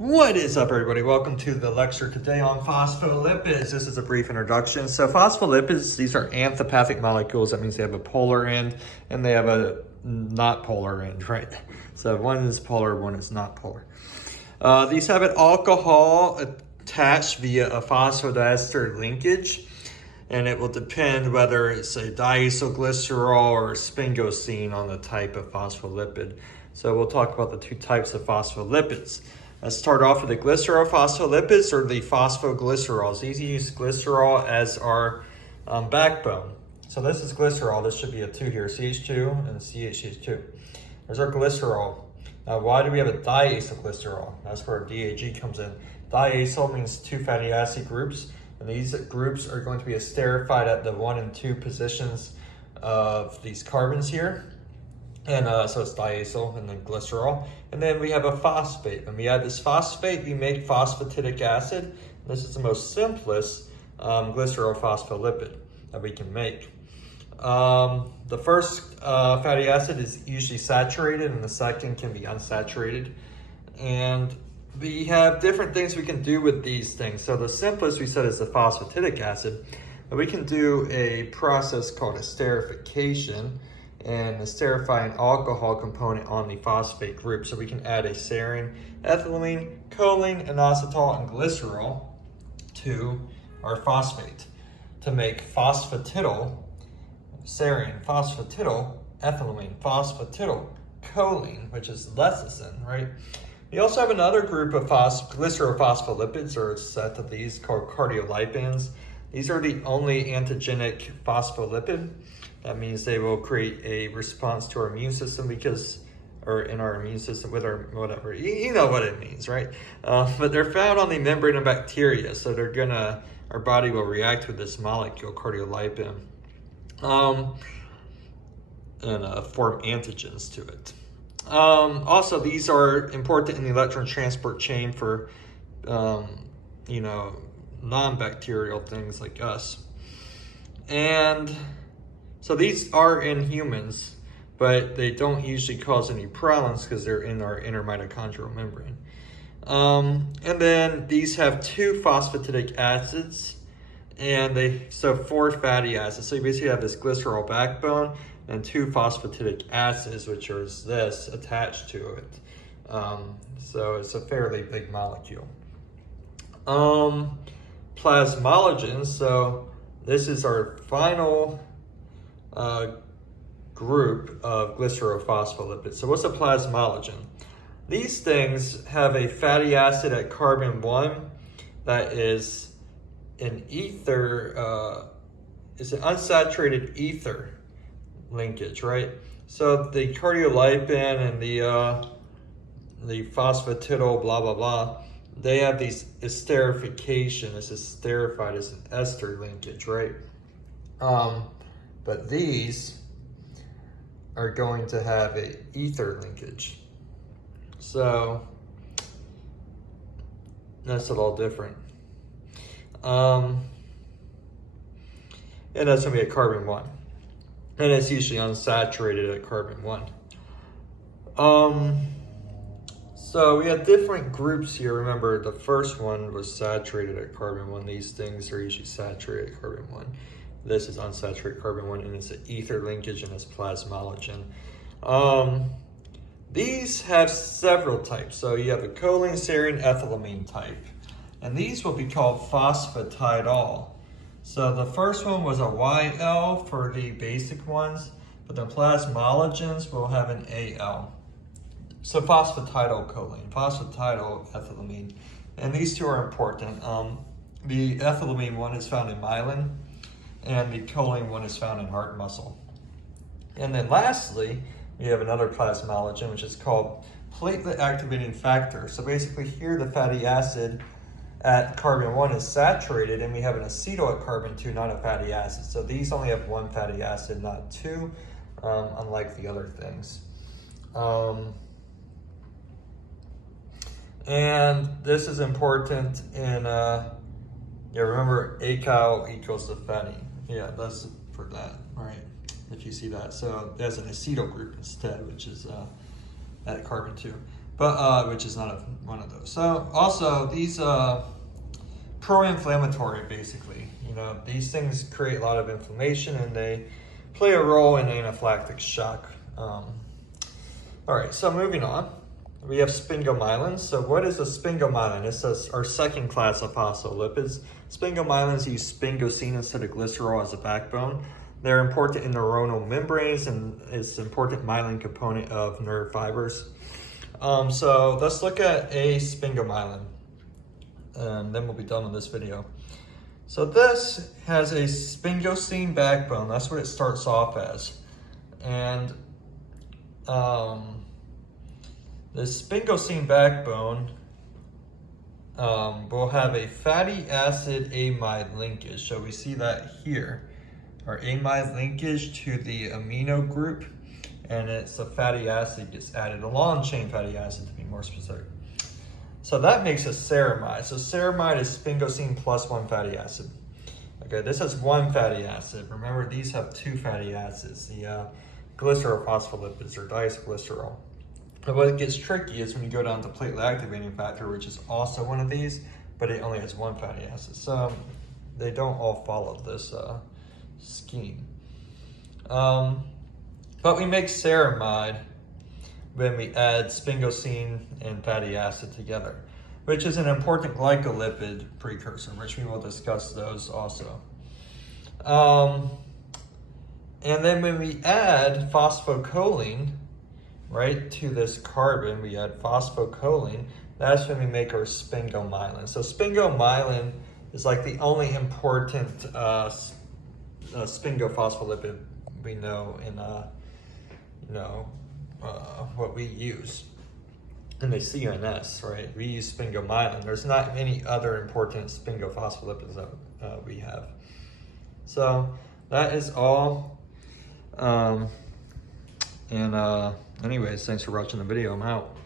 What is up, everybody? Welcome to the lecture today on phospholipids. This is a brief introduction. So phospholipids, these are amphipathic molecules. That means they have a polar end and they have a not polar end, right? So one is polar, one is not polar. These have an alcohol attached via a phosphodiester linkage, and it will depend whether it's a diacylglycerol or sphingosine on the type of phospholipid. So we'll talk about the two types of phospholipids. Let's start off with the glycerophospholipids or the phosphoglycerols. These use glycerol as our backbone. So this is glycerol. This should be a 2 here, CH2 and CH2. There's our glycerol. Now, why do we have a diacylglycerol? That's where DAG comes in. Diacyl means 2 fatty acid groups, and these groups are going to be esterified at the 1 and 2 positions of these carbons here. And so it's diacyl and then glycerol. And then we have a phosphate. When we add this phosphate, we make phosphatidic acid. This is the most simplest glycerophospholipid that we can make. The first fatty acid is usually saturated and the second can be unsaturated. And we have different things we can do with these things. So the simplest we said is the phosphatidic acid. But we can do a process called esterification and esterify an alcohol component on the phosphate group. So we can add a serine, ethylamine, choline, inositol, and glycerol to our phosphate to make phosphatidyl, serine, phosphatidyl, ethylamine, phosphatidyl, choline, which is lecithin, right? We also have another group of glycerophospholipids, or a set of these called cardiolipins. These are the only antigenic phospholipid. That means they will create a response to our immune system or in our immune system with our whatever. You know what it means, right? But they're found on the membrane of bacteria. So our body will react with this molecule, cardiolipin, and form antigens to it. Also, these are important in the electron transport chain for, non-bacterial things like us. And so these are in humans, but they don't usually cause any problems because they're in our inner mitochondrial membrane. And then these have 2 phosphatidic acids, and 4 fatty acids. So you basically have this glycerol backbone and 2 phosphatidic acids, which is this attached to it. So it's a fairly big molecule. Plasmalogens. So this is our final group of glycerophospholipids. So what's a plasmalogen? These things have a fatty acid at carbon 1 that is an ether, is an unsaturated ether linkage, right? So the cardiolipin and the phosphatidyl, blah, blah, blah, they have these esterification. It's esterified as an ester linkage, right? But these are going to have a ether linkage. So that's a little different. And that's going to be at carbon 1. And it's usually unsaturated at carbon 1. So we have different groups here. Remember, the first one was saturated at carbon 1. These things are usually saturated at carbon 1. This is unsaturated carbon 1, and it's an ether linkage, and it's plasmalogen. These have several types. So you have a choline, serine, ethylamine type. And these will be called phosphatidol. So the first one was a YL for the basic ones, but the plasmalogens will have an AL. So phosphatidylcholine, phosphatidylethylamine. And these two are important. The ethylamine one is found in myelin, and the choline one is found in heart muscle. And then lastly, we have another plasmalogen, which is called platelet activating factor. So basically here the fatty acid at carbon 1 is saturated, and we have an acetyl at carbon 2, not a fatty acid. So these only have 1 fatty acid, not 2, unlike the other things. And this is important in, remember acal equals the fatty. Yeah, that's for that, right? If you see that. So there's an acetyl group instead, which is at carbon 2. but which is not one of those. So also these pro-inflammatory, basically. You know, these things create a lot of inflammation and they play a role in anaphylactic shock. All right, so moving on, we have sphingomyelin. So what is a sphingomyelin? This is our second class of phospholipids. Sphingomyelins use sphingosine instead of glycerol as a backbone. They're important in neuronal membranes and is an important myelin component of nerve fibers. So let's look at a sphingomyelin, and then we'll be done with this video. So this has a sphingosine backbone. That's what it starts off as. And the sphingosine backbone will have a fatty acid amide linkage. So we see that here. Our amide linkage to the amino group, and it's a fatty acid gets added, a long chain fatty acid to be more specific. So that makes a ceramide. So ceramide is sphingosine plus one fatty acid. Okay, this has one fatty acid. Remember, these have two fatty acids, the glycerol phospholipids or diacylglycerol. But what gets tricky is when you go down to platelet activating factor, which is also one of these, but it only has one fatty acid. So they don't all follow this scheme. But we make ceramide when we add sphingosine and fatty acid together, which is an important glycolipid precursor, which we will discuss those also. And then when we add phosphocholine, right, to this carbon, we add phosphocholine, that's when we make our sphingomyelin. So sphingomyelin is like the only important sphingophospholipid we know in what we use in the CNS, right? We use sphingomyelin. There's not any other important sphingophospholipids that we have. So that is all. Anyways, thanks for watching the video. I'm out.